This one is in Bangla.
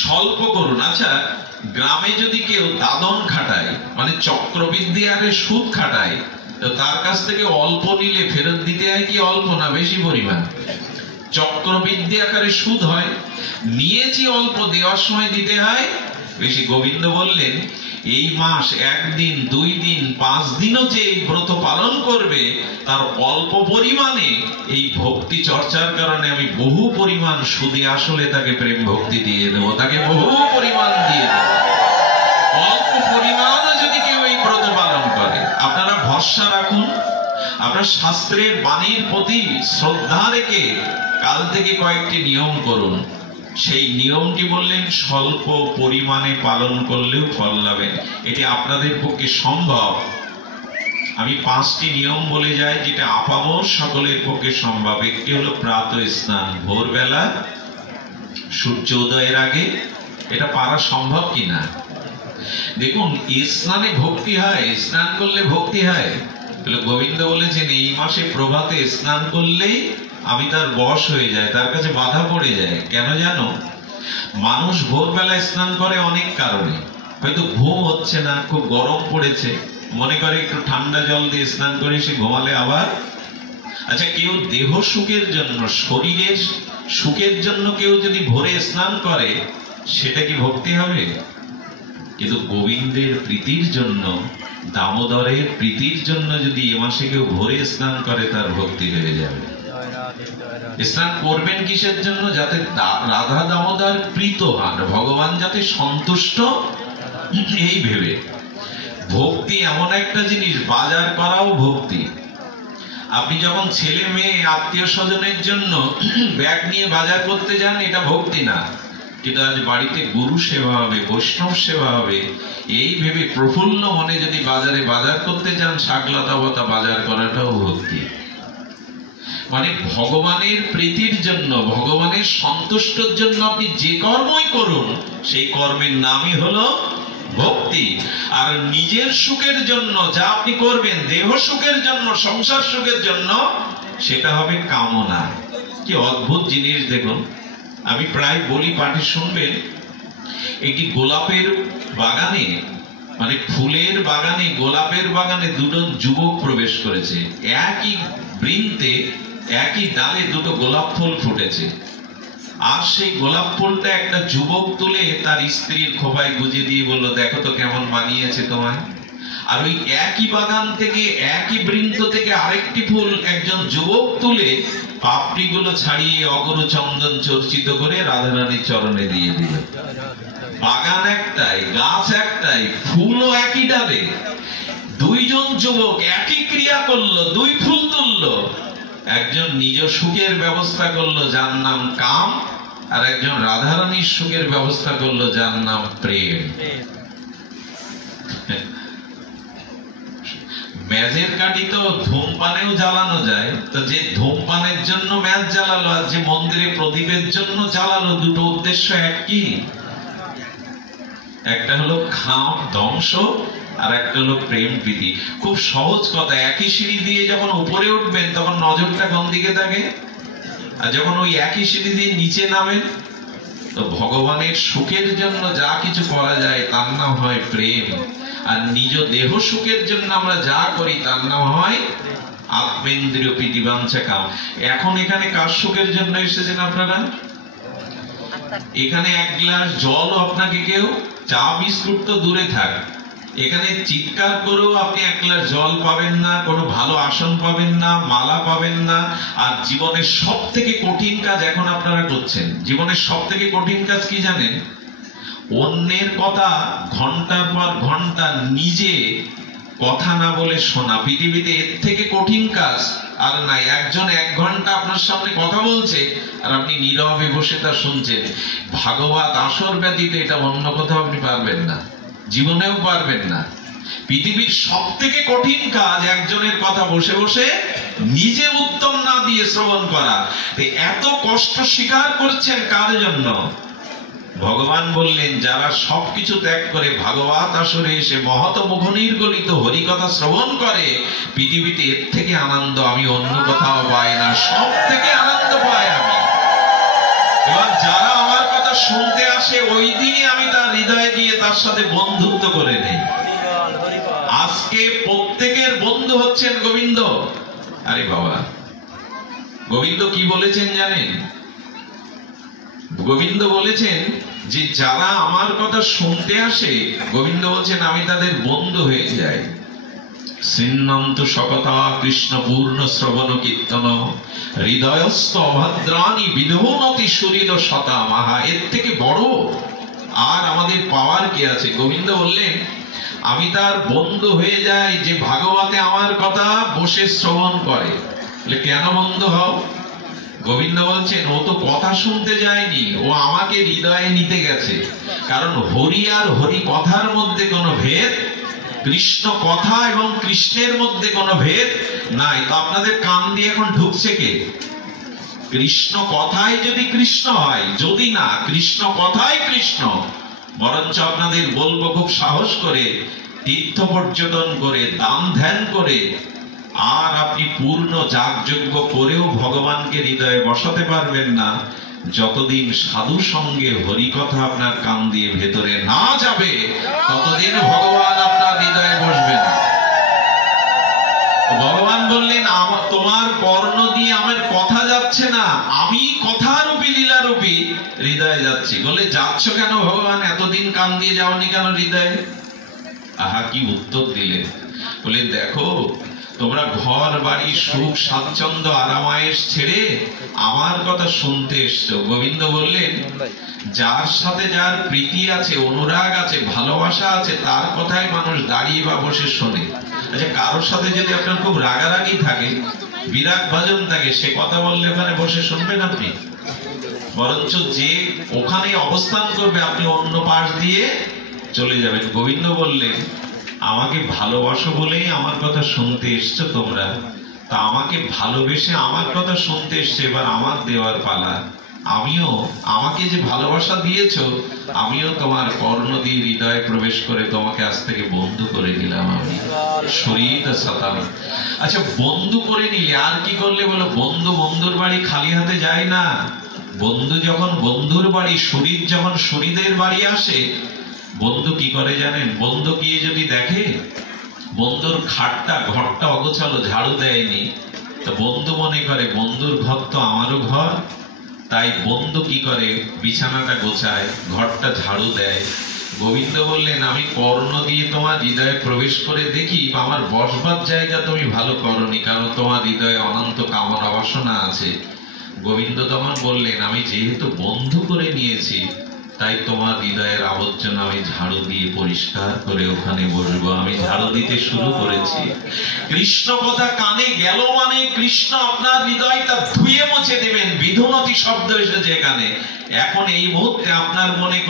স্বল্প করুন। আচ্ছা, গ্রামে যদি কেউ দাদন খাটায়, মানে চক্রবৃদ্ধি আরে সুদ খাটায়, তো তার কাছ থেকে অল্প নিলে ফেরত দিতে হয় কি অল্প না বেশি পরিমাণ? চক্রবৃদ্ধি আকারে সুদ হয়, নিয়েছি অল্প, দেওয়ার সময় দিতে হয় বেশি। গোবিন্দ বললেন এই মাস 1 দিন 2 দিন 5 দিনও যে এই ব্রত পালন করবে, তার অল্প পরিমাণে এই ভক্তি চর্চার কারণে আমি বহু পরিমাণ সুদে আসলে তাকে প্রেম ভক্তি দিয়ে দেবো, তাকে বহু পরিমাণ দিয়ে দেবো। অল্প পরিমাণও যদি কেউ এই ব্রত পালন করে, আপনারা ভরসা রাখুন, আপনার শাস্ত্রের বাণীর প্রতি শ্রদ্ধা রেখে কাল থেকে কয়েকটি নিয়ম করুন। সেই নিয়মটি বললেন স্বল্প পরিমাণে পালন করলেও ফল পাবেন। এটি আপনাদের পক্ষে সম্ভব। আমি 5টি নিয়ম বলে যাই যেটা আপামর সকলের পক্ষে সম্ভব। একটি হলো প্রাতঃ স্নান, ভোরবেলা সূর্য উদয়ের আগে। এটা পারা সম্ভব কিনা দেখুন। স্নানে ভক্তি হয়, স্নান করলে ভক্তি হয়। গোবিন্দ বলেছেন এই মাসে প্রভাতে স্নান করলেই আমি তার বশ হয়ে যায়, তার কাছে বাধা পড়ে যায়। কেন জানো? মানুষ ভোরবেলায় স্নান করে অনেক কারণে। হয়তো ঘুম হচ্ছে না, খুব গরম পড়েছে, মনে করে একটু ঠান্ডা জল দিয়ে স্নান করে সে ঘুমালে আবার। আচ্ছা, কেউ দেহ সুখের জন্য, শরীরের সুখের জন্য কেউ যদি ভোরে স্নান করে, সেটা কি ভক্তি হবে? কিন্তু গোবিন্দের প্রীতির জন্য, দামোদরের প্রীতির জন্য যদি এ মাসে কেউ ভোরে স্নান করে, তার ভক্তি হয়ে যাবে। স্নান করবেন কিসের জন্য? যাতে রাধা দামোদর প্রীত হন, ভগবান যাতে সন্তুষ্ট, এই ভেবে। ভক্তি এমন একটা জিনিস, বাজার করাও ভক্তি। আপনি যখন ছেলে মেয়ে আত্মীয় স্বজনের জন্য ব্যাগ নিয়ে বাজার করতে যান, এটা ভক্তি না। কিন্তু আজ বাড়িতে গুরু সেবা হবে, বৈষ্ণব সেবা হবে, এই ভেবে প্রফুল্ল মনে যদি বাজারে বাজার করতে যান, শাকলতা বতা বাজার করাটাও ভক্তি। মানে ভগবানের প্রীতির জন্য, ভগবানের সন্তুষ্টর জন্য আপনি যে কর্মই করুন, সেই কর্মের নামই হলো ভক্তি। আর নিজের সুখের জন্য যা আপনি করবেন, দেহ সুখের জন্য, সংসার সুখের জন্য, সেটা হবে কামনা। কি অদ্ভুত জিনিস দেখুন। আমি প্রায় বলি, পাঠে শুনবেন, একটি গোলাপের বাগানে, মানে ফুলের বাগানে, গোলাপের বাগানে দুটো যুবক প্রবেশ করেছে। একই বৃন্তে, একই ডালে দুটো গোলাপ ফুল ফুটেছে। আর সেই গোলাপ ফুলটা একটা যুবক তুলে তার স্ত্রীর খোপায় গুজে দিয়ে বলল, দেখো তো কেমন মানিয়েছে তোমায়। আর ওই একই বাগান থেকে, একই বৃন্ত থেকে আরেকটি ফুল একজন যুবক তুলে পাপড়িগুলো ছাড়িয়ে অগরু চন্দন চর্চিত করে রাধারানীর চরণে দিয়ে দিল। বাগান একটাই, গাছ একটাই, ফুলও একই ডালে। দুইজন যুবক একই ক্রিয়া করলো, দুই ফুল তুললো। একজন নিজ সুখের ব্যবস্থা করলো, যার নাম কাম, আর একজন রাধারানীর সুখের ব্যবস্থা করলো, যার নাম প্রেম। ম্যাজের কাঠি তো ধূমপানেও জ্বালানো যায়, তো যে ধূমপানের জন্য ম্যাজ জ্বালালো আর যে মন্দিরে প্রদীপের জন্য জ্বালালো, দুটো উদ্দেশ্য একই। একটা হলো খাম ধ্বংস, আর একটা হলো প্রেম প্রীতি। খুব সহজ কথা। একই সিঁড়ি দিয়ে যখন উপরে উঠবেন, তখন নজরটা কোন দিকে থাকে? আর যখন ওই একই সিঁড়ি দিয়ে নিচে নামেন, তো ভগবানের সুখের জন্য যা কিছু করা যায় তার নাম হয় প্রেম। আর নিজ দেহ সুখের জন্য আমরা যা করি তার নাম হয় আত্মেন্দ্রিয় প্রীতিবাঞ্ছা কাম। এখন এখানে কার সুখের জন্য এসেছেন আপনারা? এখানে 1 গ্লাস জল আপনাকে কেউ, চা বিস্কুট তো দূরে থাক, এখানে চিৎকার করেও আপনি 1 গ্লাস জল পাবেন না, কোনো ভালো আসন পাবেন না, মালা পাবেন না। আর জীবনের সব থেকে কঠিন কাজ এখন আপনারা করছেন। জীবনের সব থেকে কঠিন কাজ কি জানেন? অন্যের কথা ঘন্টার পর ঘন্টা নিজে কথা না বলে শোনা। পৃথিবীতে এর থেকে কঠিন কাজ আর নাই। একজন 1 ঘন্টা আপনার সামনে কথা বলছে আর আপনি নীরবে বসে তা শুনছেন। ভাগবত আসর ব্যতীত এটা অন্য কোথাও আপনি পারবেন না, জীবনেও পারবেন না। পৃথিবীর সব থেকে কঠিন কাজ একজনের কথা বসে বসে নিজে উত্তম না দিয়ে শ্রবণ করা। এত কষ্ট স্বীকার করছেন কার জন্য? ভগবান বললেন, যারা সবকিছু ত্যাগ করে ভাগবত আসরে এসে মহৎ মুখনির্গলিত হরিকথা শ্রবণ করে, পৃথিবীতে এর থেকে আনন্দ আমি অন্য কোথাও পাই না, সব থেকে আনন্দ পাই আমি। এবার যারা আমার কথা শুনতে আসে ওই দিনই আমি তার হৃদয়ে গিয়ে তার সাথে বন্ধুত্ব করে নেই। আজকে প্রত্যেকের বন্ধু হচ্ছেন গোবিন্দ। আরে বাবা, গোবিন্দ কি বলেছেন জানেন? গোবিন্দ বলেছেন যে যারা আমার কথা শুনতে আসে, গোবিন্দ বলছেন আমি তাদের বন্ধু হয়ে যাই। সিন্নন্ত শকতা কৃষ্ণ পূর্ণ শ্রবণ কীর্তন হৃদয়স্থ অভদ্রাণী বিধৌনতি সুহৃদ শতা মাহা। এর থেকে বড় আর আমাদের পাওয়ার কি আছে? গোবিন্দ বললেন আমি তার বন্ধু হয়ে যাই যে ভাগবতে আমার কথা বসে শ্রবণ করে। কেন বন্ধু হও? গোবিন্দ বলছেন ও তো কথা শুনতে যায়নি, ও আমাকে হৃদয়ে নিতে গেছে। কারণ হরি আর হরি কথার মধ্যে কোনো ভেদ, কৃষ্ণ কথা এবং কৃষ্ণের মধ্যে কোনো ভেদ নাই। তো আপনাদের কান দিয়ে এখন ঢুকছে কে? কৃষ্ণ কথাই যদি কৃষ্ণ হয়, যদি না কৃষ্ণ কথাই কৃষ্ণ, বরঞ্চ আপনাদের বলবো খুব সাহস করে, তীর্থ পর্যটন করে, দান ধ্যান করে, আর আপনি পূর্ণ যাগযজ্ঞ করেও ভগবানকে হৃদয়ে বসাতে পারবেন না যতদিন সাধু সঙ্গে হরিকথা আপনার কান দিয়ে ভেতরে না যাবে, ততদিন ভগবান আপনার হৃদয়ে বসবেন। ভগবান বললেন তোমার কর্ণ দিয়ে আমার কথা যাচ্ছে না, আমি কথারূপী লীলারূপী হৃদয়ে যাচ্ছি। বলে যাচ্ছ কেন ভগবান? এতদিন কান দিয়ে যাওনি কেন হৃদয়ে? আহা কি উত্তর দিলেন! বলে দেখো, তোমরা ঘর বাড়ি সুখ স্বাচ্ছন্দ্য আরামায়েশ ছেড়ে আমার কথা শুনতে এসছো। গোবিন্দ বললেন যার সাথে যার প্রীতি আছে, অনুরাগ আছে, ভালোবাসা আছে, তার কথাই মানুষ দাঁড়িয়ে বা বসে শোনে। আচ্ছা, কারোর সাথে যদি আপনার খুব রাগারাগি থাকে, বিরাগ ভাজন থাকে, সে কথা বললে ওখানে বসে শুনবেন আপনি? বরঞ্চ যে ওখানে অবস্থান করবে আপনি অন্য পাশ দিয়ে চলে যাবেন। গোবিন্দ বললেন আমাকে ভালোবাসো বলেই আমার কথা শুনতে এসছো তোমরা, তা আমাকে ভালোবেসে আমার কথা শুনতে এসছে, এবার আমার দেওয়ার পালা। আমিও আমাকে যে ভালোবাসা দিয়েছো, আমিও তোমার কর্ণ দিয়ে হৃদয়ে প্রবেশ করে তোমাকে আজ থেকে বন্ধু করে নিলাম। আমি শরীর সাতাম। আচ্ছা, বন্ধু করে নিলে আর কি করলে বলো? বন্ধু বন্ধুর বাড়ি খালি হাতে যায় না। বন্ধু যখন বন্ধুর বাড়ি, শরীর যখন শরীরের বাড়ি আসে, বন্ধু কি করে জানেন? বন্ধু গিয়ে যদি দেখে বন্ধুর খাটটা ঘরটা অগোছালো, ঝাড়ু দেয়নি, তো বন্ধু মনে করে বন্ধুর ঘর তো আমারও ঘর, তাই বন্ধু কি করে? বিছানাটা গোছায়, ঘরটা ঝাড়ু দেয়। গোবিন্দ বললেন আমি কর্ণ দিয়ে তোমার হৃদয়ে প্রবেশ করে দেখি আমার বসবার জায়গা তুমি ভালো করনি, কারণ তোমার হৃদয়ে অনন্ত কামনা বাসনা আছে। গোবিন্দ তখন বললেন আমি যেহেতু বন্ধু করে নিয়েছি, তাই তোমার হৃদয়ের আবর্জনা আমি ঝাড়ু দিয়ে পরিষ্কার করে ওখানে বসবো। আমি ঝাড়ু দিতে শুরু করেছি। কৃষ্ণ কথা কানে গেল মানে কৃষ্ণ আপনার হৃদয়টা ধুয়ে মুছে দেবেন। বিধুনতি শব্দ এসেছে এখানে। এখন এই মুহূর্তে আপনার মনে